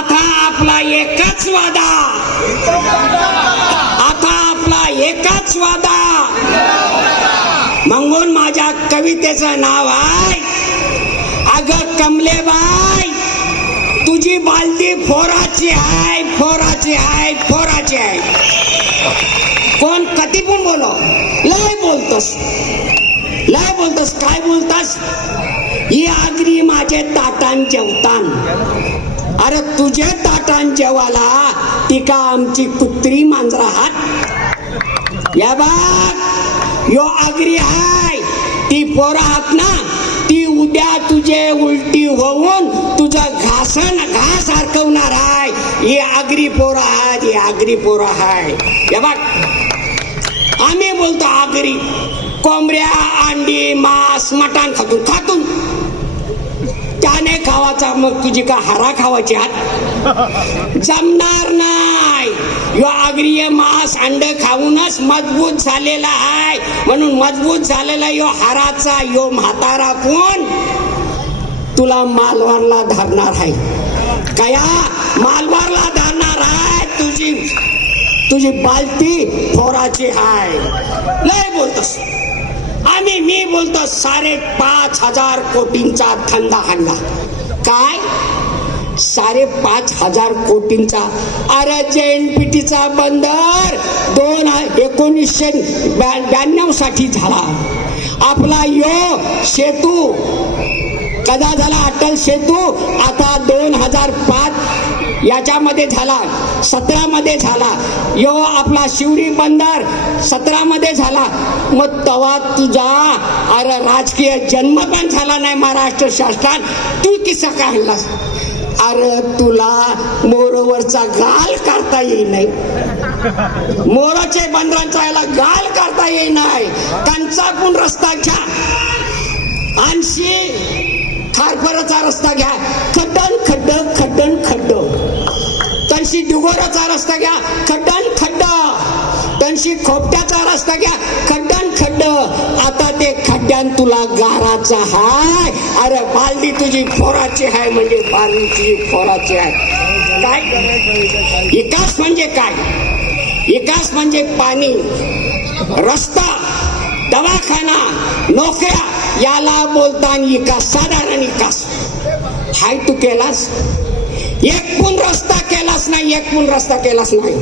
आपला एकच वादा. आता आपला एकच वादा. म्हणून माझ्या कवितेचं नाव आहे अग कमलेबाई तुझी बालदी फोराची आहे फोराची आहे फोराची आहे. कोण कधी पण बोलो लय बोलतोस. लय बोलतोस काय बोलतास? ही आगरी माझे ताटान जेवतान. अरे तुझे ताटान जेवाला तिका आमची कुत्री मांजरा हात. या बाग यो आगरी हाय ती पोरं हात ना ती उद्या तुझे उलटी होऊन तुझं घासन घास हरकवणार आहे ही आगरी पोरं हाय ही आगरी पोरं हाय. या बाग. आम्ही बोलतो आगरी. कोंबड्या अंडी मांस मटण खातून खातून. त्याने खावाचा मग तुझी का हरा खावाची हात जमणार नाही. यो आग्रीय मांस अंड खाऊनच मजबूत झालेला आहे. म्हणून मजबूत झालेला यो हाराचा यो म्हातारा कोण? तुला मालवारला धरणार आहे. कया मालवारला धरणार आहे? तुझी तुझी बालती फोराची हाय लय बोलतस. आम्ही मी बोलतो साडे पाच हजार कोटींचा धंदा हाणला काय? साडे पाच हजार कोटींचा. अरे जेएनपीटीचा बंदर दोन एकोणीसशे ब्याण्णवसाठी झाला. आपला यो सेतू कदा झाला अटल सेतू आता दोन हजार पाच याच्यामध्ये झाला सतरामध्ये झाला. यो आपला शिवडी बंदर सतरामध्ये झाला. मग तवा तुझा अरे राजकीय जन्म पण झाला नाही महाराष्ट्र शासनात. तू किस्सा काय अरे तुला मोरोवरचा गाल काढता येईल नाही. मोराचे बंदरांचा याला गाल काढता येईल नाही. कंचाकून रस्ता घ्या. आणशी खारफरचा रस्ता घ्या. खड्डन खड्ड खड्डन खड्ड. तणशी डुगोराचा रस्ता घ्या. खड्डान खड्ड. तणशी खोपट्याचा रस्ता घ्या. खड्डान खड्ड. आता ते खड्ड्यान तुला गाराचा हाय. अरे बालदी तुझी फोराची हाय म्हणजे बालदी तुझी फोराची आहे काय? विकास म्हणजे काय? विकास म्हणजे पाणी. रस्ता दवाखाना नोकऱ्या याला बोलताना विकास साधारण विकास. हाय तू केलास? एक पण रस्ता के एक पण रस्ता केलाच नाही.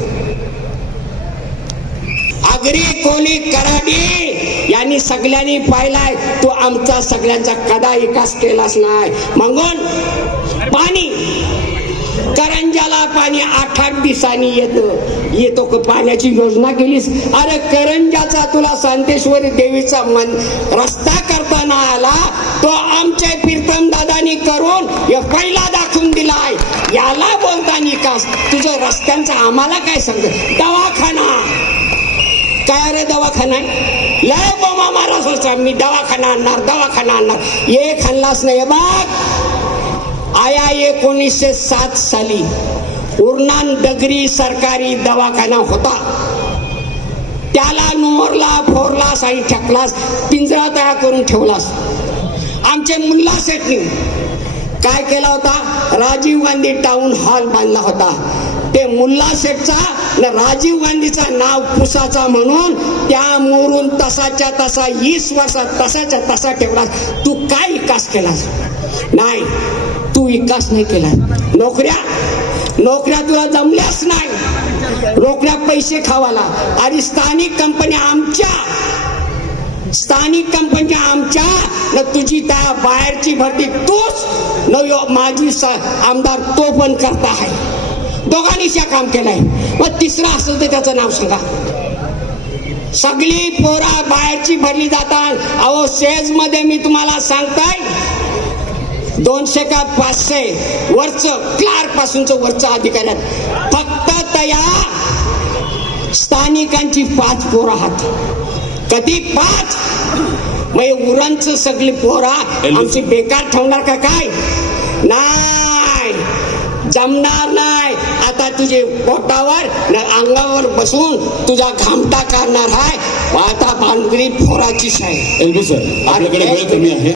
आगरी कोणी कराडी यांनी सगळ्यांनी पाहिलाय तो आमचा सगळ्यांचा कदा विकास केलाच नाही. म्हणून पाणी. करंजाला पाणी आठ आठ दिवसांनी येतं. येतो का पाण्याची योजना केलीस? अरे करंजाचा तुला संतेश्वरी देवीचा मन रस्ता करताना आला तो आमच्या प्रीतम दादानी करून हे पहिला दाखवून याला बोलता निकास. तुझं रस्त्यांचा आम्हाला काय सांग? दवाखाना. काय रे दवाखाना? लय बोमा मारा सोचा मी दवाखाना आणणार दवाखाना आणणार. ये खाल्लास नाही. बाग आया एकोणीसशे सात साली उर्नान डगरी सरकारी दवाखाना होता. त्याला नुमरला फोरलास आणि ठकलास पिंजरा तयार करून ठेवलास. आमचे मुल्ला सेटनी काय केला होता? राजीव गांधी टाउन हॉल बांधला होता. ते मुल्ला शेठचा न राजीव गांधीचा नाव पुसाचा म्हणून त्या मोरून तसाच्या तसा वीस वर्षात तसाच्या तसा ठेवलास तू काय विकास केलास? नाही तू विकास नाही केला. नोकऱ्या? नोकऱ्या तुला जमल्याच नाही. नोकऱ्या पैसे खावाला. आणि स्थानिक कंपन्या आमच्या. स्थानिक कंपन्या आमच्या न तुझी त्या बाहेरची भरती तूच न यो माझी स- आमदार तो पण करता आहे. दोघांनीच या काम केलंय. मग तिसरा असेल तर त्याचं नाव सांगा. सगळी पोरा बाहेरची भरली जातात. अहो सेजमध्ये मी तुम्हाला सांगताय दोनशे का पाचशे वरच क्लार्क पासूनच वरचं अधिकारी फक्त तया स्थानिकांची पाच पोरं आहात. कधी पाच? मग उरणच सगळी पोरा आमची बेकार ठेवणार का काय? नाही जमणार नाही. आता तुझे पोटावर न अंगावर बसून तुझा घामटा काढणार आहे. आता भानगरी फोराचीच आहे. सर आपल्याकडे वेळ कमी आहे.